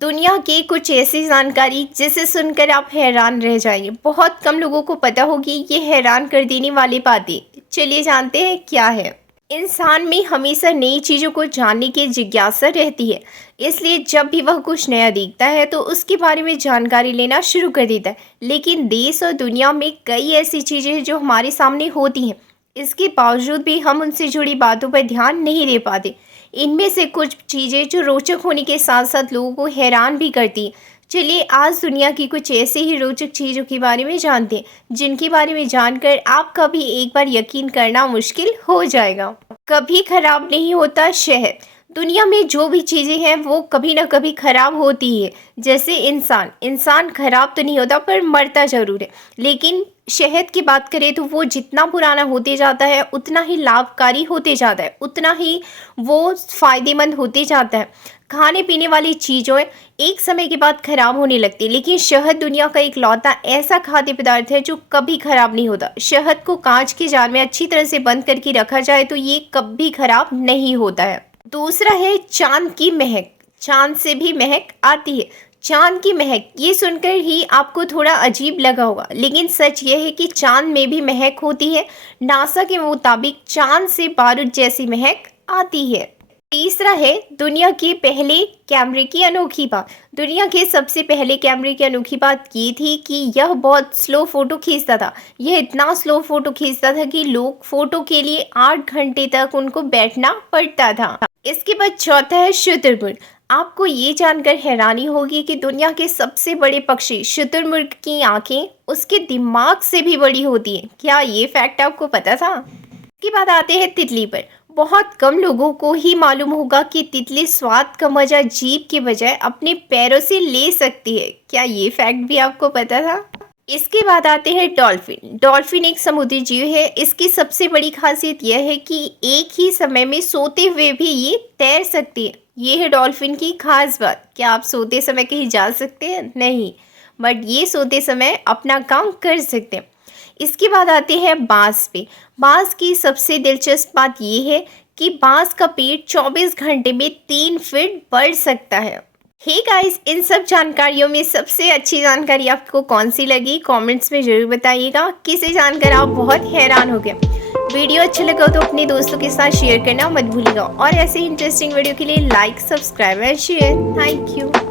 दुनिया की कुछ ऐसी जानकारी जिसे सुनकर आप हैरान रह जाएंगे। बहुत कम लोगों को पता होगी ये हैरान कर देने वाली बातें। चलिए जानते हैं क्या है। इंसान में हमेशा नई चीज़ों को जानने की जिज्ञासा रहती है, इसलिए जब भी वह कुछ नया देखता है तो उसके बारे में जानकारी लेना शुरू कर देता है। लेकिन देश और दुनिया में कई ऐसी चीज़ें हैं जो हमारे सामने होती हैं, इसके बावजूद भी हम उनसे जुड़ी बातों पर ध्यान नहीं दे पाते। इनमें से कुछ चीज़ें जो रोचक होने के साथ साथ लोगों को हैरान भी करती हैं। चलिए आज दुनिया की कुछ ऐसे ही रोचक चीज़ों के बारे में जानते हैं जिनके बारे में जानकर आपका भी एक बार यकीन करना मुश्किल हो जाएगा। कभी खराब नहीं होता शहद। दुनिया में जो भी चीज़ें हैं वो कभी ना कभी खराब होती है। जैसे इंसान खराब तो नहीं होता पर मरता ज़रूर है। लेकिन शहद की बात करें तो वो जितना पुराना होते जाता है उतना ही लाभकारी होते जाता है, उतना ही वो फ़ायदेमंद होते जाता है। खाने पीने वाली चीज़ों एक समय के बाद खराब होने लगती है, लेकिन शहद दुनिया का इकलौता ऐसा खाद्य पदार्थ है जो कभी खराब नहीं होता। शहद को कांच के जार में अच्छी तरह से बंद करके रखा जाए तो ये कभी खराब नहीं होता है। दूसरा है चांद की महक। चांद से भी महक आती है। चांद की महक, ये सुनकर ही आपको थोड़ा अजीब लगा होगा, लेकिन सच ये है कि चांद में भी महक होती है। नासा के मुताबिक चांद से बारूद जैसी महक आती है। तीसरा है दुनिया के पहले कैमरे की अनोखी बात। दुनिया के सबसे पहले कैमरे की अनोखी बात ये थी कि यह बहुत स्लो फोटो खींचता था। यह इतना स्लो फोटो खींचता था कि लोग फोटो के लिए 8 घंटे तक उनको बैठना पड़ता था। इसके बाद चौथा है शुतुरमुर्ग। आपको ये जानकर हैरानी होगी कि दुनिया के सबसे बड़े पक्षी शुतुरमुर्ग की आंखें उसके दिमाग से भी बड़ी होती हैं। क्या ये फैक्ट आपको पता था? इसके बाद आते हैं तितली पर। बहुत कम लोगों को ही मालूम होगा कि तितली स्वाद का मजा जीभ के बजाय अपने पैरों से ले सकती है। क्या ये फैक्ट भी आपको पता था? इसके बाद आते हैं डॉल्फिन। डॉल्फिन एक समुद्री जीव है। इसकी सबसे बड़ी खासियत यह है कि एक ही समय में सोते हुए भी ये तैर सकती है। ये है डॉल्फिन की खास बात। क्या आप सोते समय कहीं जा सकते हैं? नहीं, बट ये सोते समय अपना काम कर सकते हैं। इसके बाद आते हैं बांस पे। बांस की सबसे दिलचस्प बात ये है कि बांस का पेड़ 24 घंटे में 3 फीट बढ़ सकता है। हे गाइस, इन सब जानकारियों में सबसे अच्छी जानकारी आपको कौन सी लगी कमेंट्स में ज़रूर बताइएगा। किसे जानकर आप बहुत हैरान हो गए। वीडियो अच्छा लगा तो अपने दोस्तों के साथ शेयर करना मत भूलिएगा और ऐसे इंटरेस्टिंग वीडियो के लिए like, subscribe and share. Thank you.